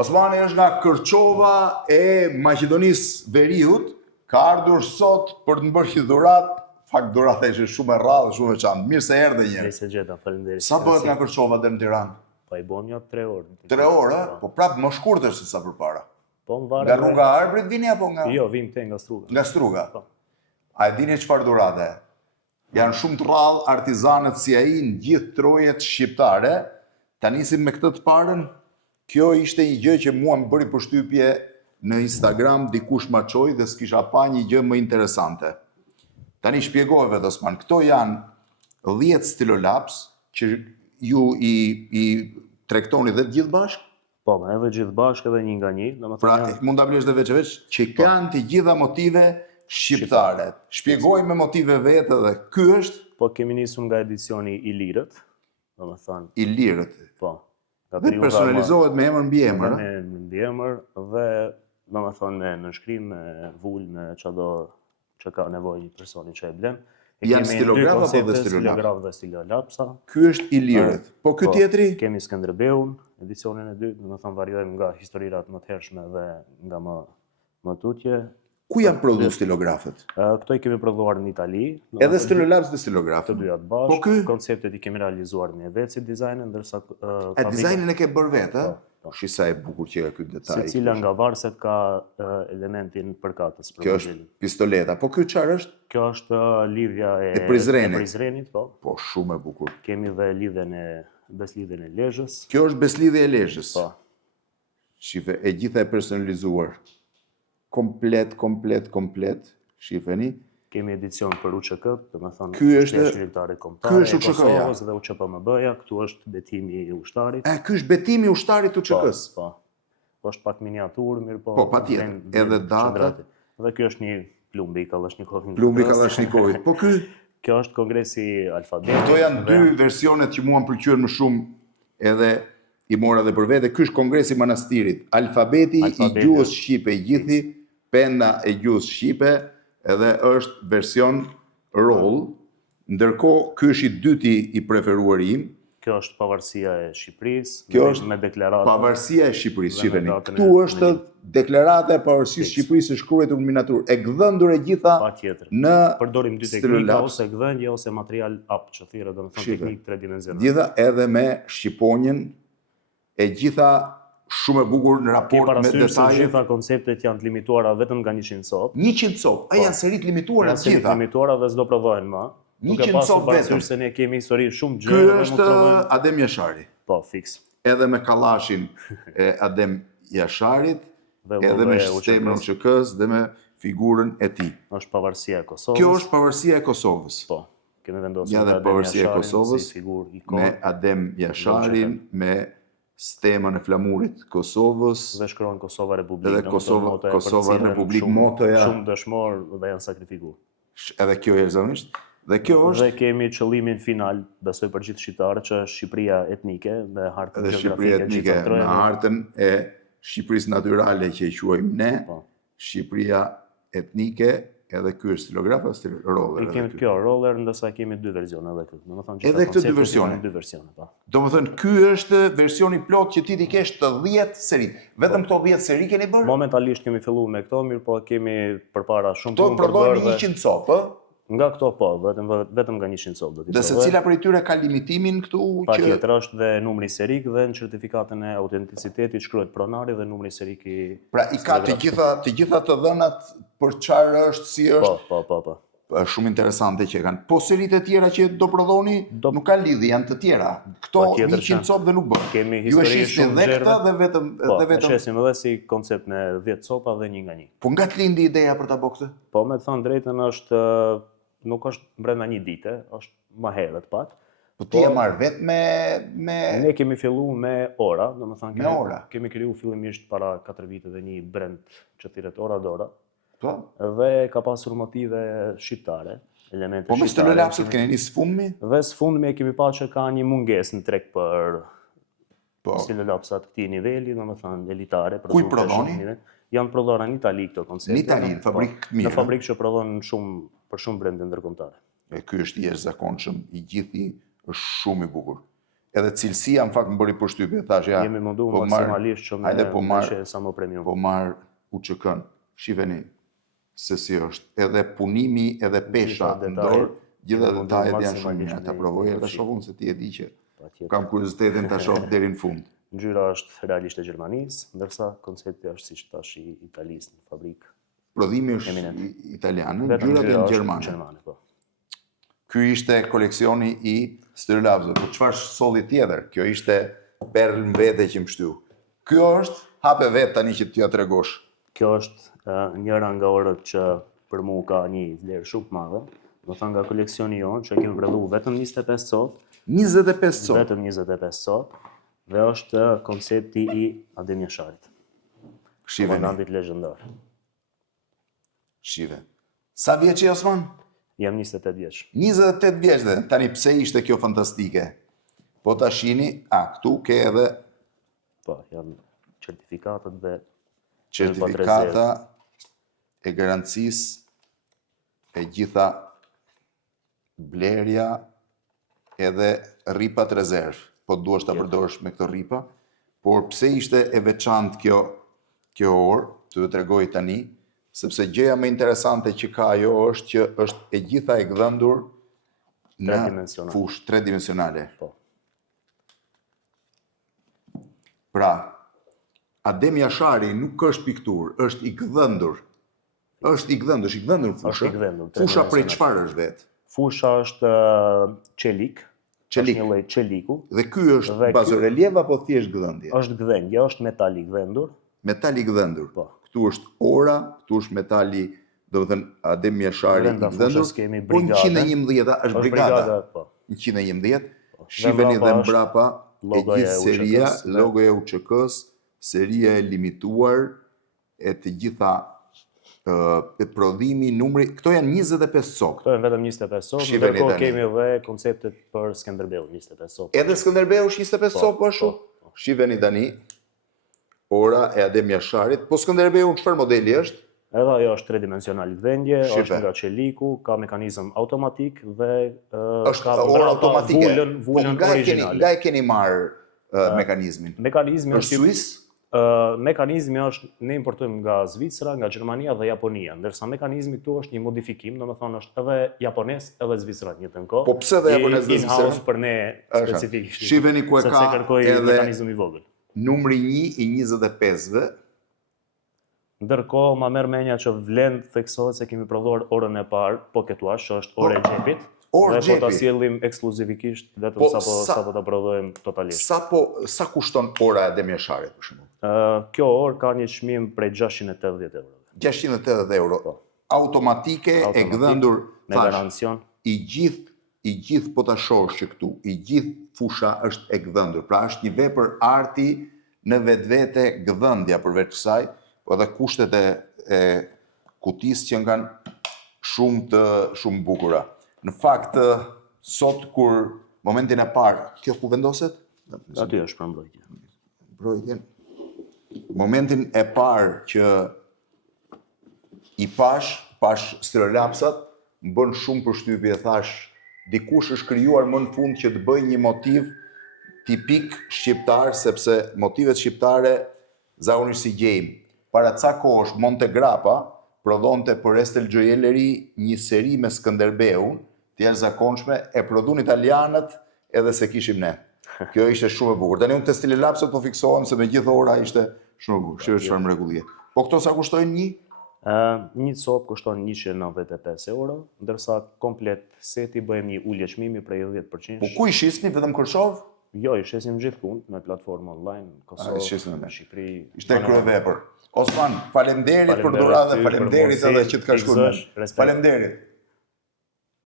Osmani është nga Kërçova e Maqedonisë Veriut, ka ardhur sot për të më bërë një dhuratë, fakt dhurata ishte shumë e rrallë, shumë e veçantë. Mirë se erdhe një herë. Mirë se gjeta, faleminderit. Sa bëhet nga Kërçova deri në Tiranë? Po i bën ja 3 orë. 3 orë, po prapë më shkurtër se sa përpara. Po më varet. Nga rruga e Arbrit vini apo nga? Jo, vim te nga Struga. Nga Struga. Po. A e dini çfarë dhurate? Janë shumë të rrallë artizanët si ai në gjithë trojet shqiptare. Ta nisim me këtë të parën. Kjo ishte një gjë që mua më bëri përshtypje në Instagram, dikush ma çoi dhe s'kisha pa një gjë më interesante. Tani shpjegoj vetë Osman, këto janë 10 stilolaps që ju i tregtoni dhe gjithë bashkë? Po, edhe gjithë bashkë edhe një nga një. Pra, mund ta blesh dhe veç që kanë të gjitha motive shqiptare. Shpjegoj me motive vetë dhe ky është? Po, kemi nisur nga edicioni I Lirët, domethënë. I Lirët. Po. Dhe personalizohet me emër mbi emër. Me mbi emër dhe domethënë me nënshkrim, me vul, me çdo që ka nevojë një personi që e blen. Janë stilograf apo dhe stilolap? Stilograf dhe stilolapsa. Ky është I Lirët. Po ky tjetri? Kemi Skënderbeun, edicionin e dytë, domethënë variojmë nga historirat më të hershme dhe nga më tutje. Ku janë prodhuar stilografët? Këto I kemi prodhuar në Itali. Edhe stilolaps dhe stilografët. Të dyat bashkë. Po ky? Konceptet I kemi realizuar në vetë si dizajnin, ndërsa dizajnin e ke bërë vetë, ë? Shisa e bukur që ka ky detaj. Secila nga varset ka elementin përkatës. Kjo është pistoleta. Po ky çfarë është? Kjo është lidhja e Prizrenit, po. Po shumë e bukur. Kemi dhe beslidhjen e Lezhës. Kjo është beslidhja e Lezhës. Po. Shife, e gjitha e personalizuar. Komplet. Shifeni. Kemi edicion për UÇK, domethënë ky është shqiptare kombëtare e Kosovës dhe UÇPMB-ja, këtu është betimi I ushtarit. Ky është betimi I ushtarit të UÇK-s. Po. Është pak miniatur, mirë po. Po, patjetër. Edhe datat. Dhe ky është një plumbi I Kalashnikovit. Plumbi I Kalashnikovit. Po ky? Kjo është kongresi Alfabetit. Këto janë dy versionet që mua më pëlqyen më shumë, edhe I mora dhe për vete. Ky është kongresi I Manastirit. Alfabeti I gjuhës shqipe I gjithi, penda e gjuhës shqipe, edhe është version roll, ndërkohë ky është I dyti I preferuar im. Kjo është pavarësia e Shqipërisë, kjo është me deklaratë. Pavarësia e Shqipërisë, shifeni. Këtu është deklarata e pavarësisë së Shqipërisë e shkruar në miniaturë, e gdhëndur e gjitha në përdorim dy teknika ose gdhënje ose material ap që thirrë, domethënë teknikë tridimensionale. Gjitha edhe me shqiponjën, e gjitha shumë e bukur në raport me detajet. Se gjitha konceptet janë të limituara vetëm nga 100 copë. 100 copë, janë serit limituara të gjitha. Janë serit limituara dhe s'do prodhohen më. 100 copë vetëm. Se ne kemi histori shumë gjë. Ky është Adem Jashari. Po, fiks. Edhe me kallashin e Adem Jasharit, edhe me sistemën e UÇK-s dhe me figurën e tij. Është pavarësia e Kosovës. Kjo është pavarësia e Kosovës. Po. Kemi vendosur ja dhe pavarësia e Kosovës me Adem Jasharin, me stemën e flamurit Kosovës. Dhe shkruan Kosova Republikë. Dhe Kosova Republikë motoja. Shumë dëshmor dhe janë sakrifikuar. Edhe kjo jashtëzakonisht. Dhe kjo është. Dhe kemi qëllimin final, besoj për gjithë shqiptarët, që është Shqipëria etnike me hartën geografike me hartën e Shqipërisë natyrale që e quajmë ne. Shqipëria etnike. Edhe ky është stilograf apo roller? Kemi kjo roller, ndërsa kemi dy versione edhe këtu. Domethënë edhe këto dy versione. Po. Domethënë ky është versioni plot që ti kesh të 10 seri. Vetëm këto 10 seri keni bërë? Momentalisht kemi filluar me këto, mirë po kemi përpara shumë punë për bërë. Këto prodhojnë 100 copë, ë? Nga këto po, vetëm nga 100 copë do t'i. Dhe secila prej tyre ka limitimin këtu që patjetër është dhe numri serik dhe në certifikatën e autenticitetit shkruhet pronari dhe numri serik I. Pra I ka të gjitha të dhënat për çfarë është, si është. Po. Shumë interesante që kanë. Po seritë e tjera që do prodhoni nuk kanë lidhje, janë të tjera. Këto 100 copë dhe nuk bën. Kemi histori shumë dhe këta dhe vetëm Po, shesim edhe si koncept me 10 copa dhe një nga një. Po nga të lindi ideja për ta bërë këtë? Po, me të thënë drejtën është nuk është brenda një dite, është më herët pak. Po ti e marr vetë me ne kemi filluar me ora, domethënë me ora. Kemi kriju fillimisht para 4 viteve një brand që thirret Ora Dora. Po. Dhe ka pasur motive shqiptare, elemente shqiptare. Po me stilolapsët keni një sfundmi? Dhe sfundmi e kemi pa që ka një mungesë në treg për stilolapsat këtij niveli, domethënë elitare. Ku I prodhoni? Janë prodhuar në Itali këto koncepte. Në Itali, në fabrikë të mira. Në fabrikë që prodhon për shumë brende ndërkombëtare. Ky është I jashtëzakonshëm, I gjithi është shumë I bukur. edhe cilësia në fakt më bëri përshtypje, thash ja. Jemi mundu po marr- maksimalisht që hajde, po marr- ndeshje sa më premium. Po marr UÇK-n. Shiheni se si është. Edhe punimi, edhe pesha Gjitha në dorë, gjitha jemi mundu detajet janë shumë maksimalisht mira. Ta me provoj i edhe ta përfshi. shohun se ti e di që Patjetër. kam kuriozitetin ta shoh deri në fund. Ngjyra është realisht e Gjermanisë, ndërsa koncepti është siç thash i Italisë në fabrikë. Prodhimi është Eminent. italian, Vetëm ngjyrat ngjyra janë është gjermane. gjermane, po. Ky ishte koleksioni i Styrolabzit. Po çfarë solli tjetër? Kjo ishte perl në vete që më shtyu. Kjo është hape vetë tani që t'ja tregosh. Kjo është njëra nga orët që për mu ka një vlerë shumë të madhe. Do thënë nga koleksioni jonë që kemi prodhuar vetëm 25 sot, 25 sot. vetëm 25 sot, dhe është koncepti i Adem Jasharit, Shiveni, komandantit legjendar. shive. Sa vjeç je Osman? Jam 28 vjeç. 28 vjeç dhe. Tani pse ishte kjo fantastike? Po ta shihni, këtu ke edhe Po, janë certifikatat dhe certifikata e garancisë e gjitha blerja edhe rripat rezerv. Po duash ta përdorësh me këto rripa. Por pse ishte e veçantë kjo orë, të tregoj tani, sepse gjëja më interesante që ka ajo është që është e gjitha e gdhëndur në Tridimensionale. fushë tridimensionale. po. Pra, Adem Jashari nuk është piktur, është i gdhëndur. Është i gdhëndur fusha. Është i gdhëndur, Fusha prej tridimensional. çfarë është vetë? Fusha është çelik, Çelik. është një lloj çeliku, Dhe ky është Dhe ky- bazorelief apo thjesht gdhëndje? është gdhendje, është metal i gdhendur, Metal i gdhëndur. po. Këtu është ora, këtu është metali, do të thënë Adem Jashari i Brenda gdhëndur. fushës kemi Po brigade. 111 është Është brigada. po. 111. Dhe Shiheni dhe mbrapa mbrapa e logoja gjithë e seria, UÇK-s dhe- logoja e UÇK-s, seria e limituar e të gjitha e prodhimi, numri, këto janë 25 sot. Këto janë vetëm 25 sot, Shiheni ndërkohë tani. kemi edhe konceptet për Skënderbeu 25 sot. Edhe Skënderbeu është 25 sot po ashtu. po. Shiheni tani ora e Adem Jasharit. Po Skënderbeu çfarë modeli është? Edhe ajo është tridimensional gdhendje, Shipe. është nga çeliku, ka mekanizëm automatik dhe Është ka orë mbrapa automatike. vulën Po nga origjinale. e keni marr mekanizmin? Mekanizmi Është është Suis? mekanizmi është ne importojmë nga Zvicra, nga Gjermania dhe Japonia, ndërsa mekanizmi këtu është një modifikim, domethënë është edhe japones edhe zvicran në njëjtën kohë. Po pse dhe japones dhe in-house zvicran? për ne specifikisht. Shiheni ku e sepse ka kërkoi edhe mekanizëm i vogël. numri 1 i 25-ve. Ndërkohë ma merr mendja që vlen theksohet se kemi prodhuar orën e parë Pocket Watch, që është orë e xhepit. Orë Dhe po ta xhepi. sjellim ekskluzivikisht vetëm Po, sapo ta prodhojmë totalisht. Sa kushton ora e Adem Jasharit për shembull? Kjo orë ka një çmim prej 680 euro. 680 euro. Po. Automatike e Automatik, gdhëndur, Me thash, garancion. i gjithë po ta shohësh që këtu, i gjithë fusha është e gdhëndur. Pra është një vepër arti në vetvete gdhëndja përveç kësaj, po edhe kushtet e kutisë që kanë shumë bukura. Në fakt, sot kur momentin e parë, kjo ku vendoset? Aty është për mbrojtje. Mbrojtjen. Momentin e parë që i pash Styrolapsat, më bën shumë përshtypje, thash, dikush është krijuar më në fund që të bëjë një motiv tipik shqiptar, sepse motivet shqiptare zakonisht si gjejmë. Para ca kohësh Montegrappa prodhonte për Estel Gioielleri një seri me Skënderbeun, të jashtëzakonshme, e prodhun italianët edhe se kishim ne. Kjo ishte shumë e bukur. Tani unë te Styrolapsat po fiksohem se me gjithë ora ishte shumë e bukur. Shqipe çfarë mrekullie. Po këto sa kushtojnë një? Një copë kushton 195 euro, ndërsa komplet seti bëjmë një ulje çmimi prej 10%. Po ku i shisni vetëm Kërshov? Jo, i shesim gjithkund me platformë online, i shisni Kosovë, me. Shqipëri. Ishte kryevepër. Osman, faleminderit për Faleminderit duradhën, ty për faleminderit edhe mundësinë, që të ka shkuar. pikëzosh, respekt. Faleminderit.